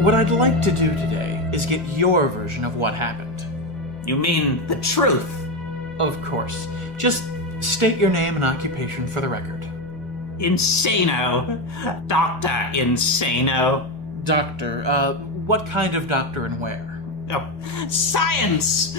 What I'd like to do today is get your version of what happened. You mean the truth? Of course. Just state your name and occupation for the record. Insano. Dr. Insano. Doctor, what kind of doctor and where? Oh, science!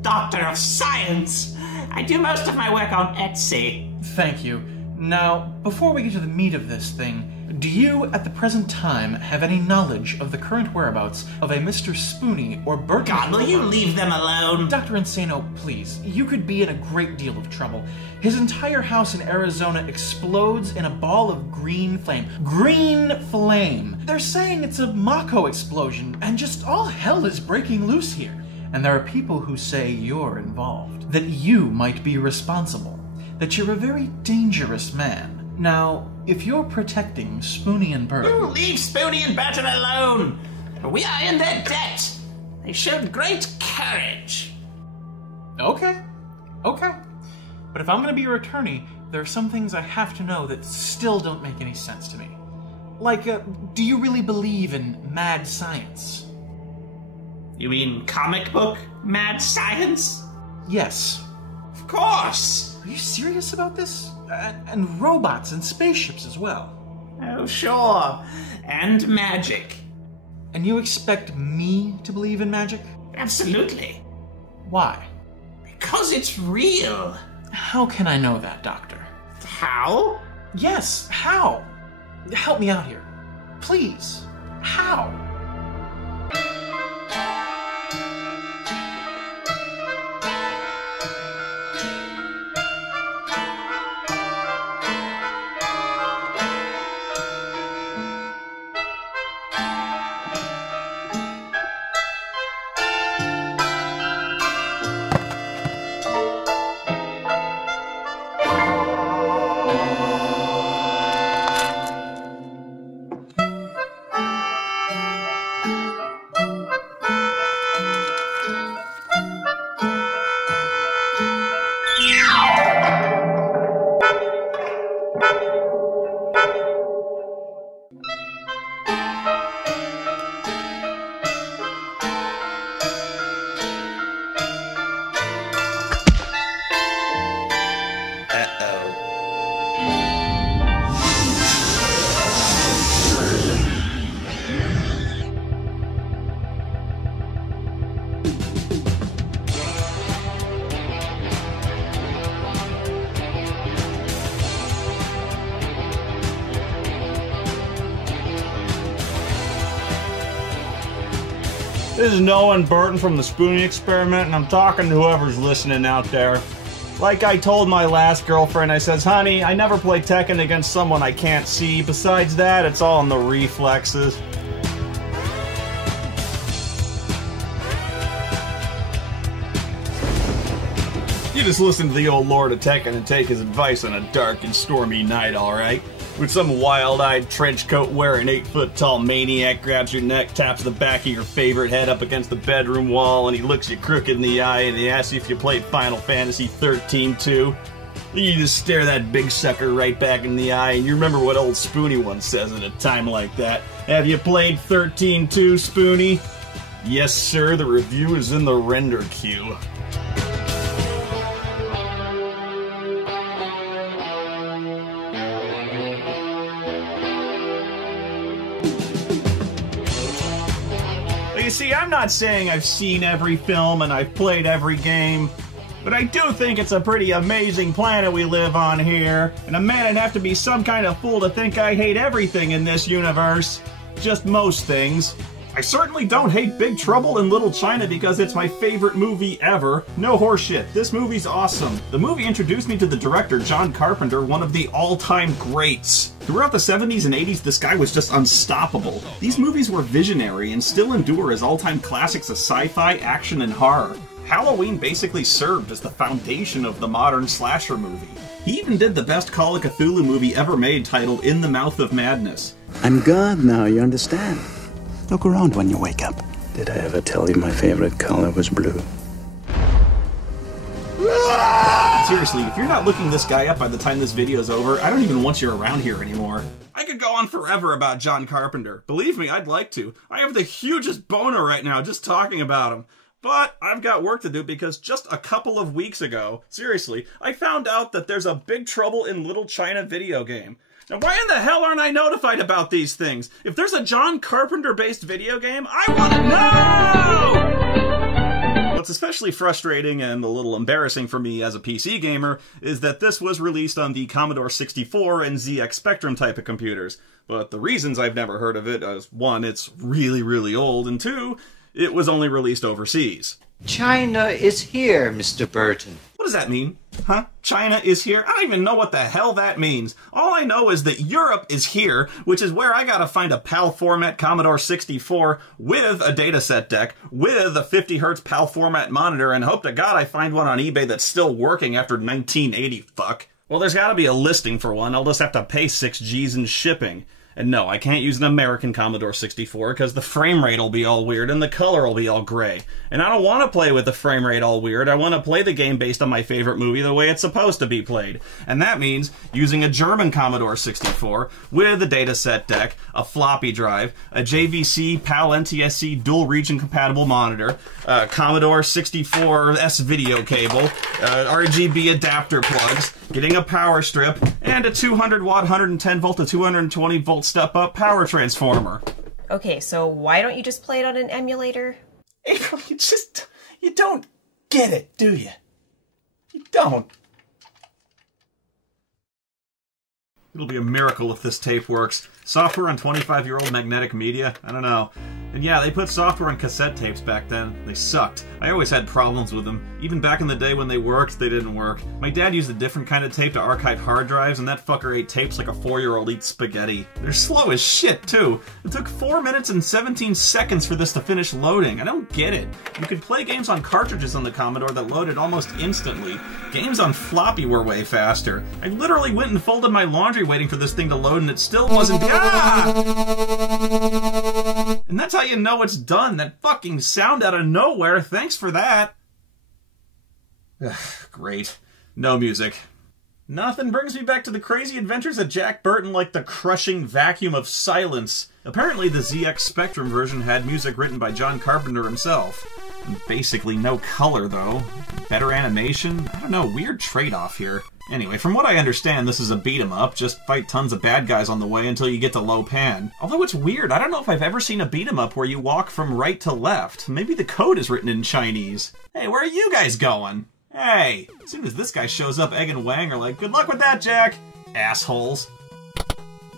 Doctor of Science! I do most of my work on Etsy. Thank you. Now, before we get to the meat of this thing, do you, at the present time, have any knowledge of the current whereabouts of a Mr. Spoony or Burton? God, will you leave them alone? Dr. Insano, please. You could be in a great deal of trouble. His entire house in Arizona explodes in a ball of green flame. Green flame! They're saying it's a Mako explosion, and just all hell is breaking loose here. And there are people who say you're involved, that you might be responsible, that you're a very dangerous man. Now, if you're protecting Spoony and Burton... You leave Spoony and Burton alone! We are in their debt! They showed great courage. Okay. But if I'm gonna be your attorney, there are some things I have to know that still don't make any sense to me. Like, do you really believe in mad science? You mean comic book mad science? Yes. Of course! Are you serious about this? And robots and spaceships as well. Oh, sure. And magic. And you expect me to believe in magic? Absolutely. Why? Because it's real. How can I know that, Doctor? How? Yes, how? Help me out here. Please. How? This is Noah and Burton from the Spoony Experiment, and I'm talking to whoever's listening out there. Like I told my last girlfriend, I says, honey, I never play Tekken against someone I can't see. Besides that, it's all in the reflexes. You just listen to the old Lord of Tekken and take his advice on a dark and stormy night, alright? With some wild-eyed, trench-coat-wearing, 8-foot-tall maniac grabs your neck, taps the back of your favorite head up against the bedroom wall, and he looks you crooked in the eye and he asks you if you played Final Fantasy 13-2. You just stare that big sucker right back in the eye, and you remember what old Spoony once says at a time like that. Have you played 13-2, Spoony? Yes, sir, the review is in the render queue. You see, I'm not saying I've seen every film and I've played every game, but I do think it's a pretty amazing planet we live on here, and a man would have to be some kind of fool to think I hate everything in this universe. Just most things. I certainly don't hate Big Trouble in Little China because it's my favorite movie ever. No horseshit, this movie's awesome. The movie introduced me to the director John Carpenter, one of the all-time greats. Throughout the 70s and 80s, this guy was just unstoppable. These movies were visionary and still endure as all-time classics of sci-fi, action, and horror. Halloween basically served as the foundation of the modern slasher movie. He even did the best Call of Cthulhu movie ever made, titled In the Mouth of Madness. I'm God now, you understand? Look around when you wake up. Did I ever tell you my favorite color was blue? Seriously, if you're not looking this guy up by the time this video's over, I don't even want you around here anymore. I could go on forever about John Carpenter. Believe me, I'd like to. I have the hugest boner right now just talking about him. But I've got work to do because just a couple of weeks ago, seriously, I found out that there's a Big Trouble in Little China video game. Now, why in the hell aren't I notified about these things? If there's a John Carpenter-based video game, I want to know! What's especially frustrating and a little embarrassing for me as a PC gamer is that this was released on the Commodore 64 and ZX Spectrum type of computers. But the reasons I've never heard of it is, one, it's really, really old, and two, it was only released overseas. China is here, Mr. Burton. What does that mean? Huh? China is here? I don't even know what the hell that means. All I know is that Europe is here, which is where I gotta find a PAL format Commodore 64 with a dataset deck, with a 50 Hz PAL format monitor, and hope to God I find one on eBay that's still working after 1980, fuck. Well, there's gotta be a listing for one. I'll just have to pay 6 G's in shipping. And no, I can't use an American Commodore 64 because the frame rate will be all weird and the color will be all gray. And I don't want to play with the frame rate all weird. I want to play the game based on my favorite movie the way it's supposed to be played. And that means using a German Commodore 64 with a dataset deck, a floppy drive, a JVC PAL NTSC dual region compatible monitor, Commodore 64S video cable, RGB adapter plugs, getting a power strip, and a 200 watt 110 volt to 220 volt step-up power transformer. Okay, so why don't you just play it on an emulator? April, you don't get it, do you? You don't. It'll be a miracle if this tape works. Software on 25-year-old magnetic media? I don't know. And yeah, they put software on cassette tapes back then. They sucked. I always had problems with them. Even back in the day when they worked, they didn't work. My dad used a different kind of tape to archive hard drives, and that fucker ate tapes like a 4-year-old eats spaghetti. They're slow as shit, too. It took 4 minutes and 17 seconds for this to finish loading. I don't get it. You could play games on cartridges on the Commodore that loaded almost instantly. Games on floppy were way faster. I literally went and folded my laundry waiting for this thing to load, and it still wasn't. Ah! And that's how you know it's done. That fucking sound out of nowhere. Thanks for that. Great. No music. Nothing brings me back to the crazy adventures of Jack Burton like the crushing vacuum of silence. Apparently the ZX Spectrum version had music written by John Carpenter himself. Basically no color, though. Better animation? I don't know, weird trade-off here. Anyway, from what I understand, this is a beat-em-up. Just fight tons of bad guys on the way until you get to low pan. Although it's weird, I don't know if I've ever seen a beat-em-up where you walk from right to left. Maybe the code is written in Chinese. Hey, where are you guys going? Hey, as soon as this guy shows up, Egg and Wang are like, good luck with that, Jack! Assholes.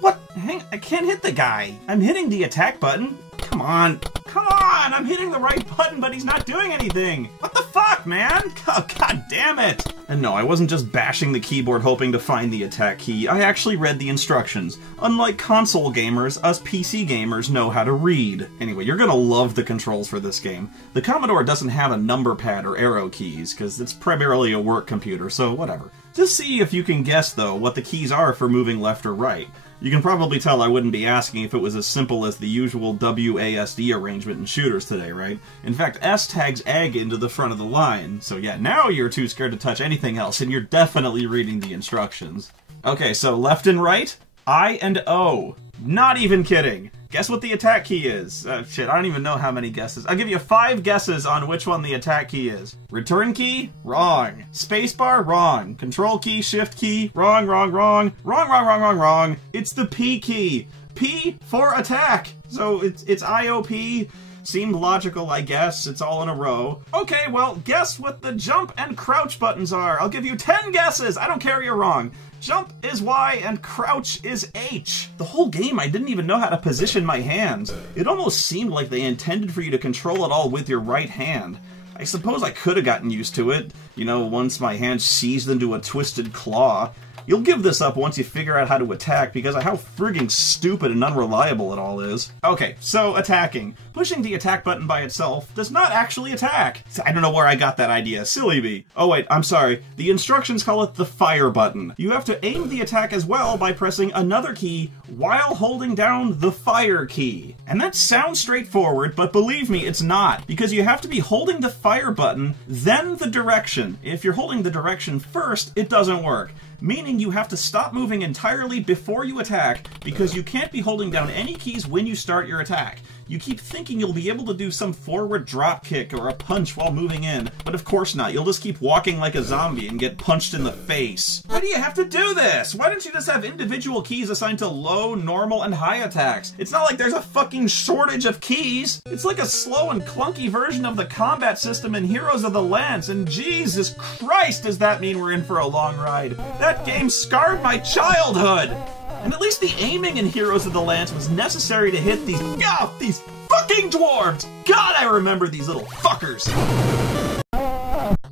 What? Hang, I can't hit the guy. I'm hitting the attack button. Come on. Come on! I'm hitting the right button, but he's not doing anything! What the fuck, man? Oh, God damn it! And no, I wasn't just bashing the keyboard hoping to find the attack key. I actually read the instructions. Unlike console gamers, us PC gamers know how to read. Anyway, you're gonna love the controls for this game. The Commodore doesn't have a number pad or arrow keys, because it's primarily a work computer, so whatever. Just see if you can guess, though, what the keys are for moving left or right. You can probably tell I wouldn't be asking if it was as simple as the usual WASD arrangement in shooters today, right? In fact, S tags egg into the front of the line, so yeah, now you're too scared to touch anything else, and you're definitely reading the instructions. Okay, so left and right, I and O. Not even kidding. Guess what the attack key is? Shit, I don't even know how many guesses. I'll give you 5 guesses on which one the attack key is. Return key? Wrong. Spacebar? Wrong. Control key? Shift key? Wrong, wrong, wrong. Wrong, wrong, wrong, wrong, wrong. It's the P key. P for attack. So it's IOP. Seemed logical, I guess. It's all in a row. Okay, well, guess what the jump and crouch buttons are. I'll give you 10 guesses. I don't care, you're wrong. Jump is Y and crouch is H. The whole game I didn't even know how to position my hands. It almost seemed like they intended for you to control it all with your right hand. I suppose I could have gotten used to it, you know, once my hand seized into a twisted claw. You'll give this up once you figure out how to attack because of how frigging stupid and unreliable it all is. Okay, so attacking. Pushing the attack button by itself does not actually attack. I don't know where I got that idea. Silly me. Oh wait, I'm sorry. The instructions call it the fire button. You have to aim the attack as well by pressing another key while holding down the fire key. And that sounds straightforward, but believe me, it's not. Because you have to be holding the fire button, then the direction. If you're holding the direction first, it doesn't work. Meaning you have to stop moving entirely before you attack, because you can't be holding down any keys when you start your attack. You keep thinking you'll be able to do some forward drop kick or a punch while moving in, but of course not. You'll just keep walking like a zombie and get punched in the face. Why do you have to do this? Why don't you just have individual keys assigned to low, normal, and high attacks? It's not like there's a fucking shortage of keys. It's like a slow and clunky version of the combat system in Heroes of the Lance, and Jesus Christ, does that mean we're in for a long ride? That game scarred my childhood! And at least the aiming in Heroes of the Lance was necessary to hit these fucking dwarves! God, I remember these little fuckers!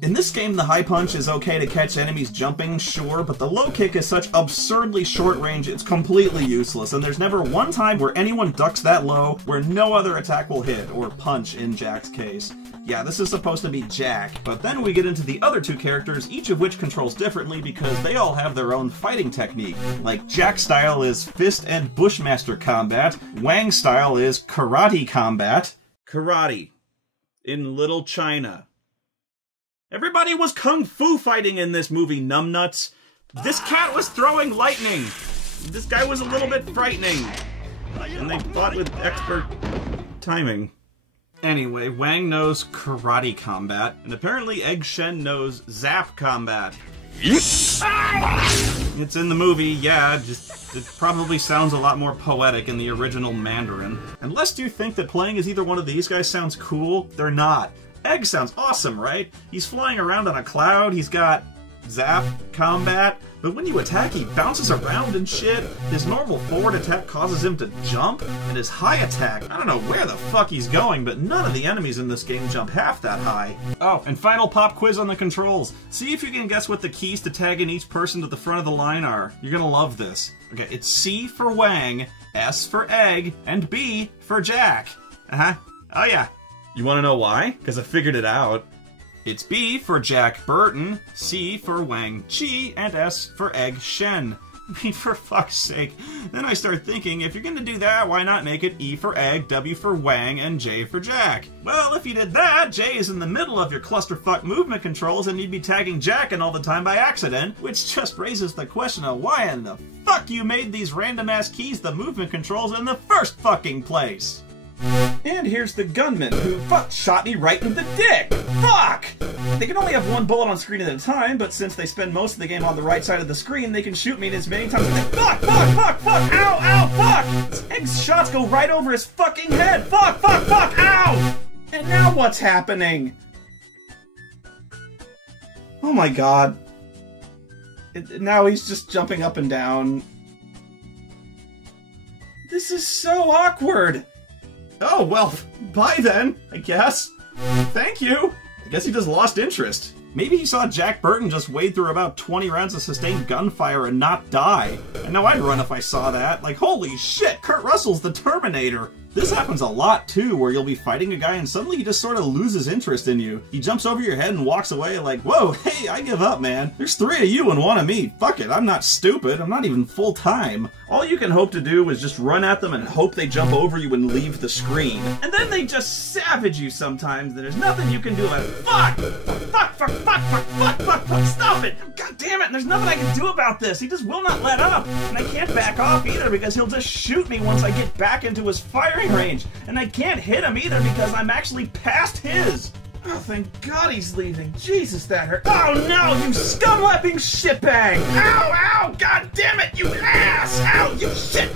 In this game, the high punch is okay to catch enemies jumping, sure, but the low kick is such absurdly short range it's completely useless, and there's never one time where anyone ducks that low where no other attack will hit, or punch in Jack's case. Yeah, this is supposed to be Jack, but then we get into the other two characters, each of which controls differently because they all have their own fighting technique. Like, Jack's style is fist and bushmaster combat, Wang's style is karate combat. Karate. In Little China. Everybody was kung fu fighting in this movie, numbnuts. This cat was throwing lightning. This guy was a little bit frightening. And they fought with expert timing. Anyway, Wang knows karate combat, and apparently Egg Shen knows zap combat. It's in the movie, yeah, just it probably sounds a lot more poetic in the original Mandarin. Unless you think that playing as either one of these guys sounds cool, they're not. Egg sounds awesome, right? He's flying around on a cloud, he's got zap combat, but when you attack he bounces around and shit. His normal forward attack causes him to jump, and his high attack, I don't know where the fuck he's going, but none of the enemies in this game jump half that high. Oh, and final pop quiz on the controls. See if you can guess what the keys to tag in each person to the front of the line are. You're gonna love this. Okay, it's C for Wang, S for Egg, and B for Jack. Oh yeah. You wanna know why? Because I figured it out. It's B for Jack Burton, C for Wang Chi, and S for Egg Shen. I mean, for fuck's sake. Then I start thinking, if you're gonna do that, why not make it E for Egg, W for Wang, and J for Jack? Well, if you did that, J is in the middle of your clusterfuck movement controls, and you'd be tagging Jack in all the time by accident, which just raises the question of why in the fuck you made these random-ass keys the movement controls in the first fucking place. And here's the gunman who shot me right in the dick! Fuck! They can only have one bullet on screen at a time, but since they spend most of the game on the right side of the screen, they can shoot me as many times as they— Fuck! Fuck! Fuck! Fuck! Ow! Ow! Fuck! Egg's shots go right over his fucking head! Fuck! Fuck! Fuck! Ow! And now what's happening? Oh my god. Now he's just jumping up and down. This is so awkward! Oh, well, bye then, I guess. Thank you. I guess he just lost interest. Maybe he saw Jack Burton just wade through about 20 rounds of sustained gunfire and not die. I know I'd run if I saw that. Like, holy shit, Kurt Russell's the Terminator. This happens a lot, too, where you'll be fighting a guy and suddenly he just sort of loses interest in you. He jumps over your head and walks away like, whoa, hey, I give up, man. There's 3 of you and 1 of me. Fuck it, I'm not stupid. I'm not even full-time. All you can hope to do is just run at them and hope they jump over you and leave the screen. And then they just savage you sometimes, and there's nothing you can do about it. Fuck! Fuck, fuck, fuck, fuck, fuck, fuck, fuck, stop it! God damn it, and there's nothing I can do about this. He just will not let up. And I can't back off either because he'll just shoot me once I get back into his firing range. And I can't hit him either because I'm actually past his. Oh, thank God he's leaving. Jesus, that hurt. Oh no, you scum-lapping shitbag! Ow, ow, God damn it, you ass! Ow, you shit!